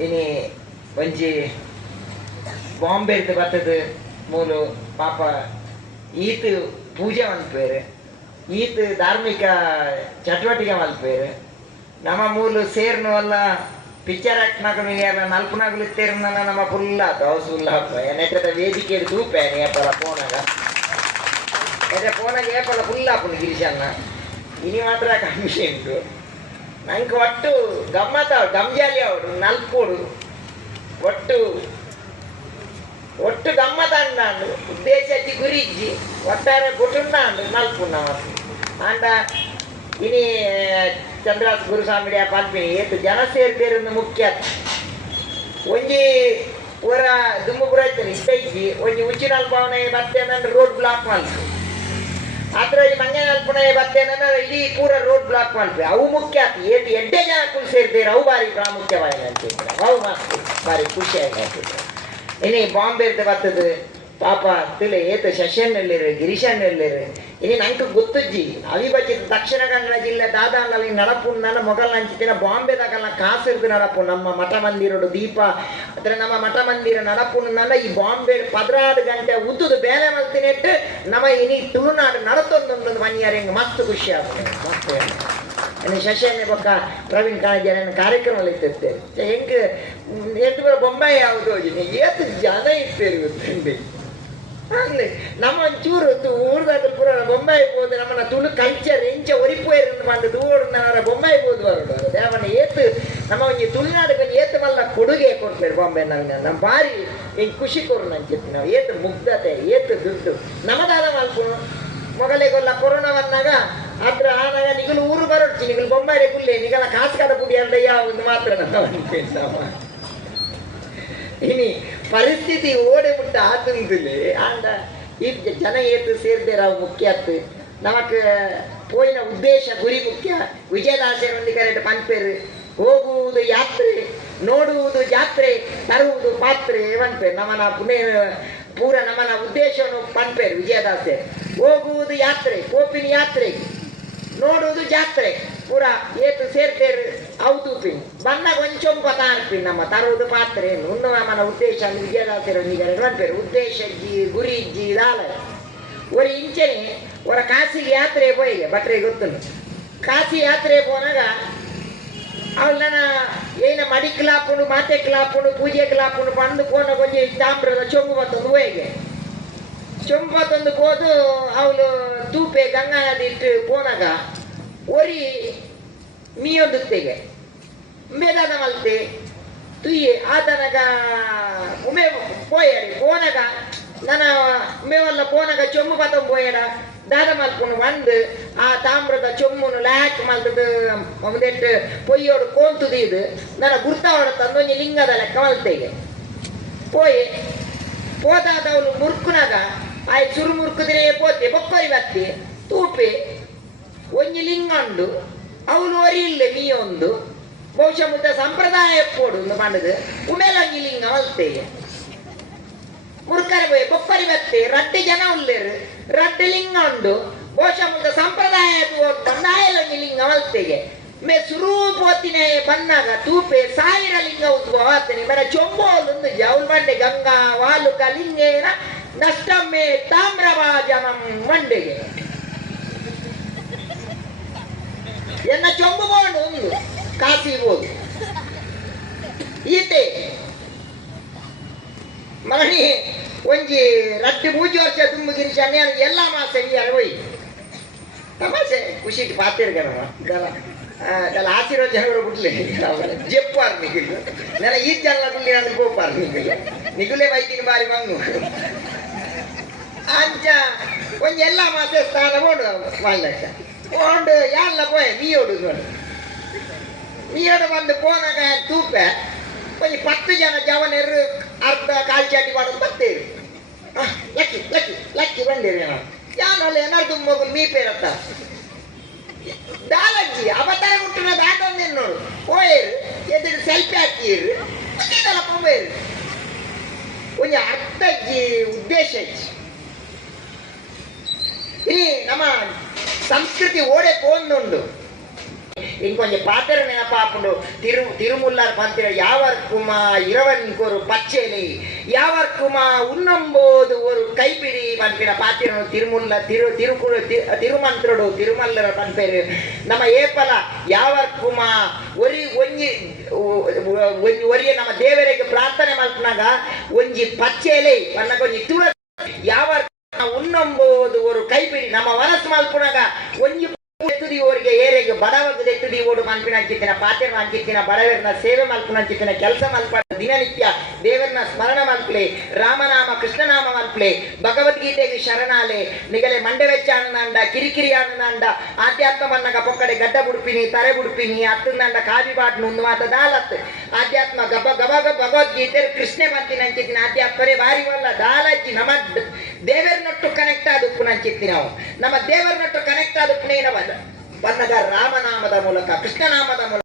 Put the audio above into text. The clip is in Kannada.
ಇನಿ ಒಂಜಿ ಬಾಂಬೆರ್ದು ಬತ್ತದು ಮೂಲು ಪಾಪ ಈತ್ ಪೂಜೆ ಮಲ್ಪೇರು ಈತ್ ಧಾರ್ಮಿಕ ಚಟುವಟಿಕೆ ಮಲ್ಪೇರು ನಮ್ಮ ಮೂಲು ಸೇರ್ನು ಅಲ್ಲ ಪಿಕ್ಚರ್ ಆಕ್ಟ್ ನಕನಿಗೆ ಎಲ್ಲ ನಲ್ಪುನಾಗಲು ಇತ್ತೇರ್ನಲ್ಲ ನಮ್ಮ ಫುಲ್ ಆತು ಹೌಸ್ ಫುಲ್ ಆತು ಎನ್ನೆಟ್ಟದ ವೇದಿಕೆ ತೂಪೆ ಏಪಲ ಫೋನಾಗ ಎದೆ ಫೋನಾಗ ಏಪಲ ಫುಲ್ ಆಪುನು ಗಿರಿಶನ್ನ ಇನಿ ಮಾತ್ರ ಕಮ್ಮಿ ಉಂಟು ನಂಗೆ ಒಟ್ಟು ಗಮ್ಮತ್ತ ಗಮ್ಜಾಲಿ ಅವರು ನಲ್ಪೋಡು ಒಟ್ಟು ಒಟ್ಟು ಗಮ್ಮತ್ತಾಂಡು ಉದ್ದೇಶಿ ಗುರಿಜ್ಜಿ, ಒಟ್ಟಾರೆ ಕುಟುಂಬ ನಲ್ಪುಣ್ಣ ಆಂಡ ಇನಿ ಚಂದ್ರಾಸ್ ಗುರುಸ್ವಾಮಿ ಪಂಪಿನಿ ಏತು ಜನ ಸೇರ್ದೇರನ್ನು ಮುಖ್ಯ ಒಂಜಿ ಊರ ದುಮ್ಮು ಇಷ್ಟ ಇಜ್ಜಿ ಒಂಜಿ ಉಚ್ಚಿನಲ್ ಭಾವನೆ ಬರ್ತೇನೆ ರೋಡ್ ಬ್ಲಾಕ್ ಮಾಡ್ತು ಆದ್ರೆ ಈ ಮಂಗನ ಅಲ್ಪಣೆ ಬರ್ತೇನೆ ಇಡೀ ಪೂರ ರೋಡ್ ಬ್ಲಾಕ್ ಮಾಡ್ತೀವಿ. ಅವು ಮುಖ್ಯ ಆತು. ಏಟು ಎಡ್ಡೆ ಜನ ಕುಲ್ ಸೇರ್ತೀರ ಅವು ಬಾರಿ ಪ್ರಾಮುಖ್ಯವಾಗಿ ಅಂತಿದ್ರು ಅವು ಮಸ್ತ್ ಬಾರಿ ಖುಷಿಯಾಗಿ ಅಂತಿದ್ರು ಇನಿ ಬಾಂಬೆರ್ದು ಬರ್ತದು. ಪಾಪ ಅಂತೇಳಿ ಏತ ಶಶನ್ನಲ್ಲಿರು ಗಿರೀಶನ್ನಲ್ಲಿರು ಇನಿ ನಂಗೆ ಗೊತ್ತಜ್ಜಿ, ಅವಿಭಜಿತ ದಕ್ಷಿಣ ಕನ್ನಡ ಜಿಲ್ಲೆ ದಾದಾನಲ್ಲಿ ನಡಪುಣ್ಣನ ಮೊಗಲ್ ಹಂಚಿತಿನ ಬಾಂಬೆದಾಗಲ್ಲ ಕಾಸಿರ್ದು ನಡಪು ನಮ್ಮ ಮಠ ಮಂದಿರಡು ದೀಪ ಅದ್ರ ನಮ್ಮ ಮಠ ಮಂದಿರ ನಡಪುಣ್ಣನ ಈ ಬಾಂಬೆ ಪದ್ರಾಡು ಗಂಟೆ ಉದ್ದುದು ಬೇಲೆ ಮಲ್ತಿನಿಟ್ಟು ನಮ್ಮ ಇನಿ ತುಳುನಾಡು ನಡತೊಂದೊಂದು ಮನಿಯರ್ ಹೆಂಗೆ ಮಸ್ತ್ ಖುಷಿ ಆಗ್ತದೆ, ಮಸ್ತ್ ಇನ್ನು ಶಶಿಯನ್ನೇ ಬೊಕ್ಕ ಪ್ರವೀಣ್ ಕಾಳಜನ ಕಾರ್ಯಕ್ರಮದಲ್ಲಿ ಇತ್ತಿರ್ತೇವೆ ಹೆಂಗೆ ಎಂಟು ಬೊಂಬೆ ಬೊಂಬಾಯಿ ಯಾವುದು ಏತು ಜನ ಇರ್ತೇವೆ ಅಲ್ಲಿ ನಮ್ಮ ಒಂಚೂರು ಊರ್ದಾಗಲ್ ಪುರ ಬೊಂಬಾಯಿಬೋದು ನಮ್ಮನ್ನ ತುಳು ಕಲ್ಚರ್ ಎಂಚ ಒರಿಪೋಯಿರು ಬಂದ ದೂರ ನನ್ನ ಬೊಂಬಾಯಿಬೋದು ಬರೋದು ಅವನ ಏತು ನಮ್ಮ ಒಂಜಿ ತುಳುನಾಡಕ್ಕೆ ಏತು ಮಲ್ಲ ಕೊಡುಗೆ ಕೊಡ್ತಾರೆ ಬೊಂಬೆ ನವಿನ ನಮ್ಮ ಭಾರಿ ಹೆಂಗೆ ಖುಷಿ ಕೊರು ನಂಚಿತ್ತು ನಾವು ಏತು ಮುಗ್ಧತೆ ಏತು ದುಡ್ಡು ನಮ್ಮದಾದ ಮಾಡ್ಕೊಂಡು ಮೊಗಲೆಗೊಲ್ಲ ಕೊರೋನಾ ಬಂದಾಗ ಅದ್ರ ಆದಾಗ ನಿಗಲು ಊರು ಬರೋಡ್ತಿ ನಿಗಲು ಬೊಂಬಾಯಿ ಗುಲ್ಲೆ ನಿಗಲ ಕಾಸು ಕದ ಪುಡಿ ಅಂದ ಯಾವ ಒಂದು ಮಾತ್ರ ನಮ್ಮ ಇನಿ ಪರಿಸ್ಥಿತಿ ಓಡೆ ಮುಟ್ಟ ಆತಂದಿಲ್ಲ ಆಂಡ ಈ ಜನ ಏತು ಸೇರ್ದೇರಾವ್ ಮುಖ್ಯ ಆತು. ನಮಕ್ ಪೋಯಿನ ಉದ್ದೇಶ ಗುರಿ ಮುಖ್ಯ. ವಿಜಯದಾಸರೊಂದಿಗೆ ಕರೆಕ್ಟ್ ಪಂಪೇರು ಹೋಗುವುದು ಯಾತ್ರೆ, ನೋಡುವುದು ಜಾತ್ರೆ, ತರುವುದು ಪಾತ್ರೆ ಪಂಪೇರು ನಮನ ಪುಣ್ಯ ಪೂರ ನಮನ ಉದ್ದೇಶವನ್ನು ಪಂಪೇರು ವಿಜಯದಾಸೆ ಹೋಗುವುದು ಯಾತ್ರೆ, ಕೋಪಿನ ಯಾತ್ರೆ, ನೋಡುವುದು ಜಾತ್ರೆ. ಪೂರ ಏತು ಸೇರ್ತೇರು ಅವತೂಪಿ ಬಂದಾಗ ಒಂಚೊಂದು ಪದ ಹಾಕ್ತೀನಿ ನಮ್ಮ ತರುವುದು ಪಾತ್ರೆ ಉಣ್ಣುವ ಮನ ಉದ್ದೇಶ ಅಂದ್ರೆ ವಿಜಯದಾಸರೊಂದಿಗೆ ನೋಡ್ಬೇಕು ಉದ್ದೇಶಜ್ಜಿ ಗುರಿಜ್ಜಿ ಲಾಲ ಒರ ಇಂಚನೆ ಒರ ಕಾಶಿ ಯಾತ್ರೆ ಪೋಯಿಗೆ ಬಟ್ರೆ ಗೊತ್ತು ಕಾಸಿ ಯಾತ್ರೆ ಪೋನಾಗ ನನ್ನ ಏನ ಮಡಿಕ್ಲಾಕೊಂಡು ಮಾತೆಕ್ಲಾಕೊಂಡು ಪೂಜೆಕ್ಲಾಕೊಂಡು ಬಂದು ಕೋನ ಕೊಂಚ ತಾಮ್ರದ ಚೊಂಬು ಬತ್ತೊಂದು ಹೋಯಿಗೆ. ಚೊಂಬು ಬತ್ತೊಂದು ಹೋದು ಅವಳು ತೂಪೆ ಗಂಗಾ ನದಿ ಇಟ್ಟು ಪೋನಾಗ ಒರಿ ಮೀಯೊಂದುತ್ತೆಗೆ ಮೇದಾದ ಮಲ್ತೆ ತುಯ್ಯೆ ಆತನಗ ಉಮೆ ಪೋಯಡಿ ಪೋನಗ, ನನ್ನ ಮೇವಲ್ಲ ಪೋನಗ ಚೊಂಬು ಬತ್ತಂ ಪೋಯಡ ದಾದ ಮಲ್ಕೊಂಡು ಒಂದು ಆ ತಾಮ್ರದ ಚೊಮ್ಮುನು ಲ್ಯಾಕ್ ಮಲ್ತದ ಒಂದೆಂಟು ಪೊಯ್ಯೋಡು ಕೋಂತುದು ಇದು ನನ್ನ ಗುರ್ತಾವಡ ತಂದೊಂಜಿ ಲಿಂಗದ ಲೆಕ್ಕ ಮಲ್ತೆಗೆ ಪೋಯೆ ಪೋದಾದವನು ಮುರ್ಕುನಾಗ ಆಯ್ ಚುರು ಮುರ್ಕುದಿನೇ ಪೋತೆ ಬೊಪ್ಪರಿ ಬತ್ತಿ, ತೂಪೆ ಒಂಜಿ ಲಿಂಗ ಉಂಡು ಅವನು ಒರಿಯಿಲ್ಲೆ ಮೀ ಒಂದು ಬಹುಶಃ ಮುದ್ದ ಸಂಪ್ರದಾಯ ಪೋಡು ಒಂದು ಪಂಡದು ಉಮೇಲಂಗಿ ಲಿಂಗ ಮಲ್ತೆಗೆ ಮುರ್ಕರೆ ಬೇ ಬೊಪ್ಪರಿ ಬತ್ತೆ ರಡ್ಡೆ ಜನ ಉಲ್ಲೇರು. ರಡ್ಡೆ ಲಿಂಗ ಉಂಡು ಬಹುಶಃ ಮುದ್ದ ಸಂಪ್ರದಾಯ ಬಂದಾಯಲೊಂಜಿ ಲಿಂಗ ಮಲ್ತೆಗೆ ಮೇ ಸುರೂ ಪೋತಿನ ಬನ್ನಾಗ ತೂಪೆ ಸಾವಿರ ಲಿಂಗ ಉದ್ಭವ ಆಗ್ತೇನೆ ಮೇಡ ಚೊಂಬೋಲೊಂದು ಜೌಲ್ ಬಂಡೆ, ಗಂಗಾ ವಾಲುಕ ಲಿಂಗೇನ ನಷ್ಟಮ್ಮೆ ತಾಮ್ರವಾಜನಂ ಮಂಡೆಗೆ ಎನ್ನ ಚೊಂಬು ಬೋಣು ಒಂದು. ಕಾಸಿ ಈತೆ. ಮರಣಿ ಒಂಜಿ ರಟ್ಟಿ ಮೂಜಿ ವರ್ಷ ತುಂಬು ಗಿರಿಶ ಅನ್ಯಾನ ಎಲ್ಲ ಮಾಸ ಹೋಯ್. ತಮಾಷೆ ಖುಷಿ ಪಾತಿರ್ ಗಲ ಗಲ. ಆ, ಗಲ ಆಶೀರ್ವಾದ ಜನಗಳು ಬಿಡ್ಲಿ. ಜೆಪ್ಪಾರ್ ನಿಗಿಲ್ ನನ್ನ ಈ ಜನ ಬಿಡ್ಲಿ ಅಂದ್ರೆ ಗೋಪಾರ್ ನಿಗಿಲ್ ನಿಗುಲೆ ಬೈತೀನಿ ಬಾರಿ ಮಂಗು. ಅಂಚ ಒಂಜಿ ಎಲ್ಲ ಮಾಸ ಸ್ಥಾನ ಓಡು ಮಾಡ್ಲಕ್ಕ ಓಡು ಯಾಲ್ಲ ಪೋಯ್ ನೀಯೋಡು ನೋಡು ನೀಯೋಡು ಬಂದು ಪೋನಾಗ ತೂಪೆ ಒಂಜಿ ಪತ್ತು ಜನ ಜವನರು ಅರ್ಧ ಕಾಲ್ ಚಾಟಿ ಮಾಡೋದು ಬರ್ತೇವೆ ಲಕ್ಕಿ ಲಕ್ಕಿ ಲಕ್ಕಿ ಬಂದಿರಿ ನಾವು ಯಾನಲ್ಲ ಏನಾದ್ರು ಮಗುಲ್ ಮೀ ಪೇರತ್ತ ದಾಲಜ್ಜಿ ಅವತಾರ ಮುಟ್ಟಿನ ದಾಟೊಂದೇನು ನೋಡು ಹೋಯರು ಎದುರು ಸೆಲ್ಫಿ ಹಾಕಿರು ಮುಗಿದಲ್ಲ ಪೊಂಬೇರು ಒಂಜಿ ಅರ್ಥ ಇಜ್ಜಿ ಉದ್ದೇಶ ಇಜ್ಜಿ ಈ ನಮ್ಮ సంస్కృతి ఓడే పోందుండు ఇంకొంచెం పాత్ర నెనపాపుడు తిరు తిరుముల్లార్ పంతిర యావర్కుమా ఇరవన్కు ஒரு பச்சேலி யாவர்க்குமா உண்ணும்போது ஒரு கைப்பிடி பண்பின பாத்திரம் திருமுல்ல திரு திருக்குழு திருமந்திரடு திருமல்லர பண்பேரு நம்ம ஏப்பல யாவர்க்குமா ஒரு ஒஞ்சி ஒரிய நம்ம தேவரைக்கு பிரார்த்தனை மல்பினாக ஒஞ்சி பச்சேலை பண்ண கொஞ்சம் தூர யாவர் ಉನ್ನಂಬೋದು ஒரு ನಮ್ಮ ಮನಸ್ಸು ಮಲ್ಪನಾಗ ಒಂಜಿ ಎತ್ತುದಿ ಏರೆಗೆ ಬಡವಗದ ಎತ್ತುದಿ ಓಡು ಮಲ್ಪಿನ ಅಂಚಿತ್ತಿನ ಪಾತ್ರೆ ಅಂಚಿತ್ತಿನ ಬಡವರನ್ನ ಸೇವೆ ಮಲ್ಪನ ಕೆಲಸ ಮಲ್ಪಾಡ ದಿನನಿತ್ಯ ದೇವರನ್ನ ಸ್ಮರಣ ಮಲ್ಪಲೆ, ರಾಮನಾಮ, ಕೃಷ್ಣನಾಮ ಮಲ್ಪಲೆ, ಭಗವದ್ಗೀತೆಗೆ ಶರಣಾಲೆ, ನಿಗಲೆ ಮಂಡೆ ಅನ್ನಂಡ, ಕಿರಿಕಿರಿ ಅನ್ನಂಡ, ಆಧ್ಯಾತ್ಮ ಮನ್ನಗ ಪೊಕ್ಕಡೆ ಗಡ್ಡ ಬುಡ್ಪಿನಿ, ತರೆ ಬುಡ್ಪಿನಿ, ಅತ್ತಂದಂಡ ಕಾವಿ ಬಾಡ್ನು ಮಾತ ದಾಲತ್ ಆಧ್ಯಾತ್ಮ ಗಬ ಗಬ ಗಬ ಭಗವದ್ಗೀತೆ ಕೃಷ್ಣೆ ಬಂತಿನ ಅಂಚಿತ್ತಿನ ಆಧ್ಯಾತ್ಮರೇ ಬಾರಿ ವಲ್ಲ ದಾಲಜ್ಜಿ ನಮ್ಮ ದೇವರ ದೇವರನೊಟ್ಟು ಕನೆಕ್ಟ್ ಆದುಪ್ಪು ನಂಚಿತ್ತಿ ನಾವು ನಮ್ಮ ದೇವರನೊಟ್ಟು ಕನೆಕ್ಟ್ ಆದುಪ್ಪು ಏನವ ಬನ್ನಗ ರಾಮನಾಮದ ಮೂಲಕ, ಕೃಷ್ಣನಾಮದ ಮೂಲಕ